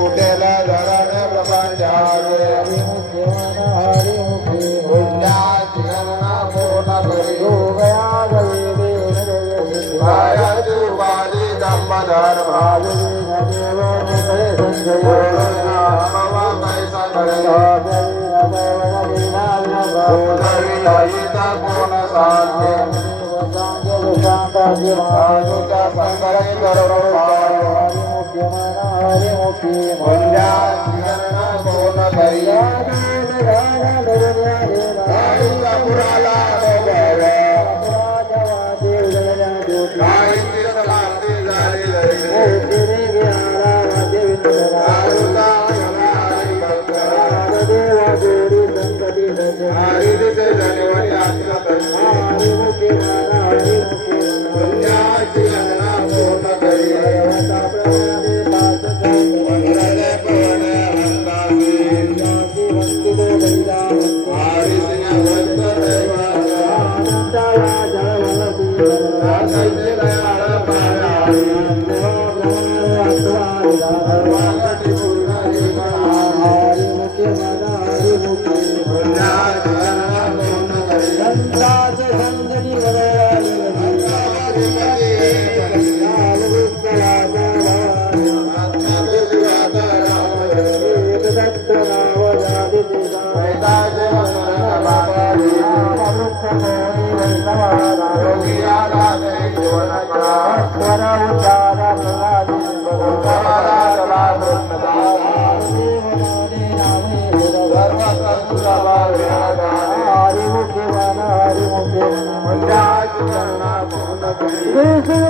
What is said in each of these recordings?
Udela darane धर्म पूर्ण साध्य संगर करो मुख्य मन हरि मुखी भंडा पूर्ण करिया पुराला 呵呵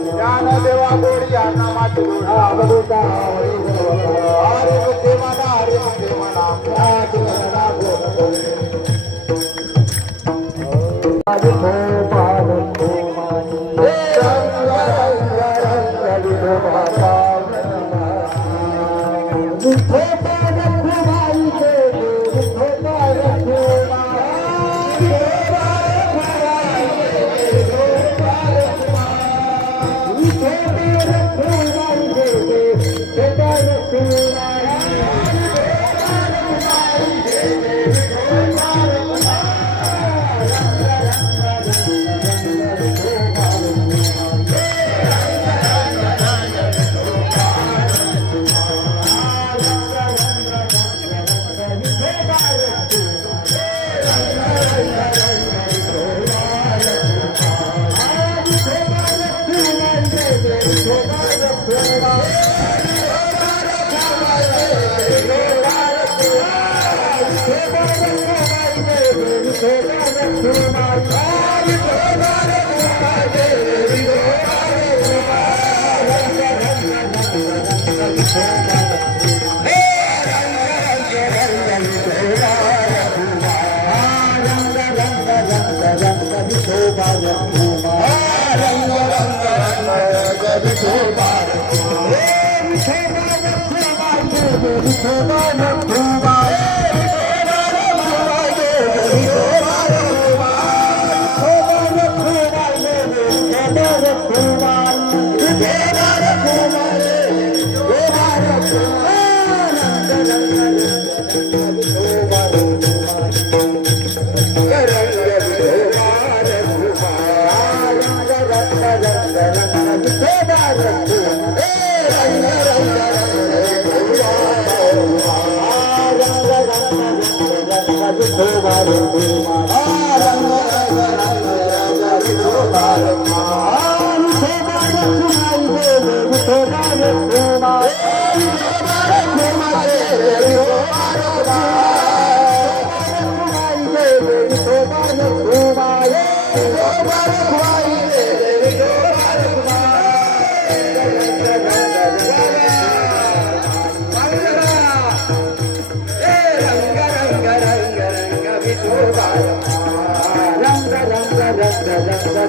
ज्ञान देवा गोडी अवधूता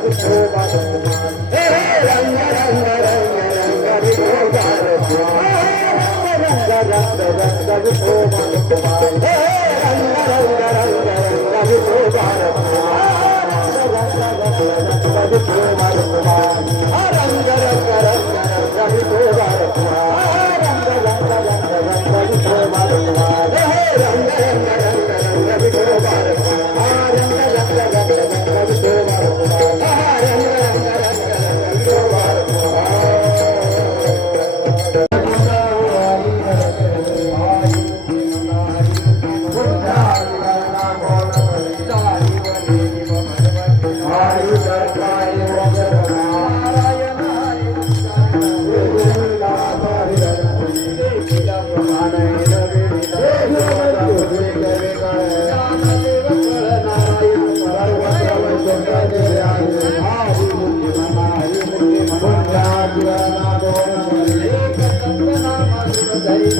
Oh,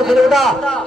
असर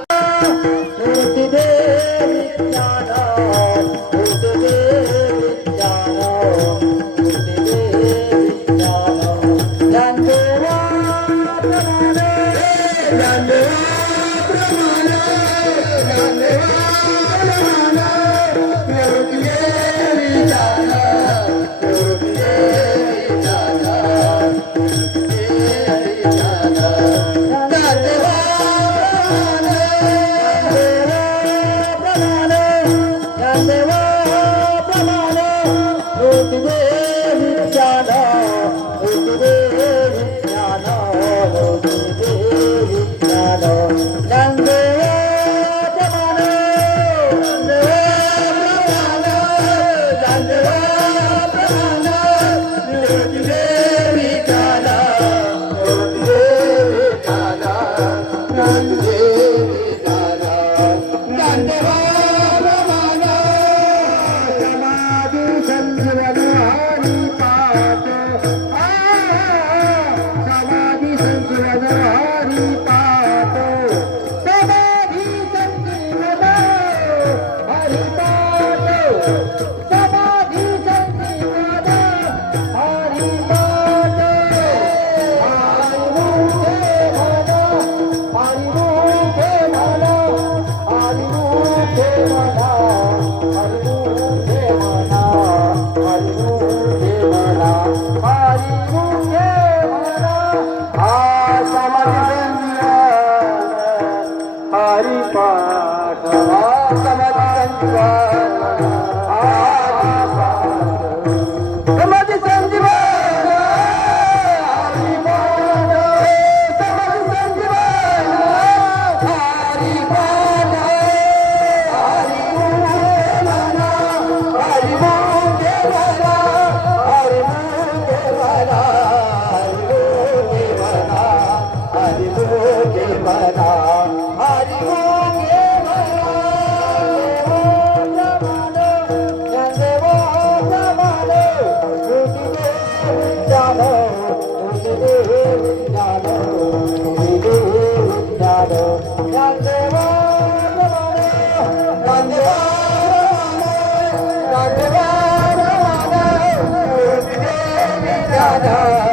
Nada.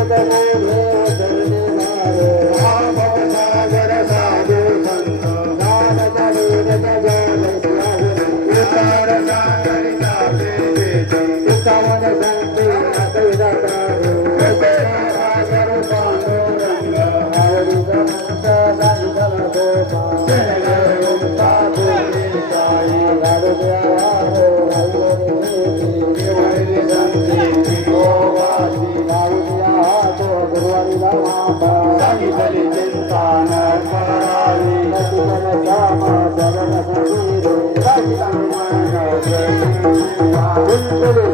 ಜಗದನ Hallelujah.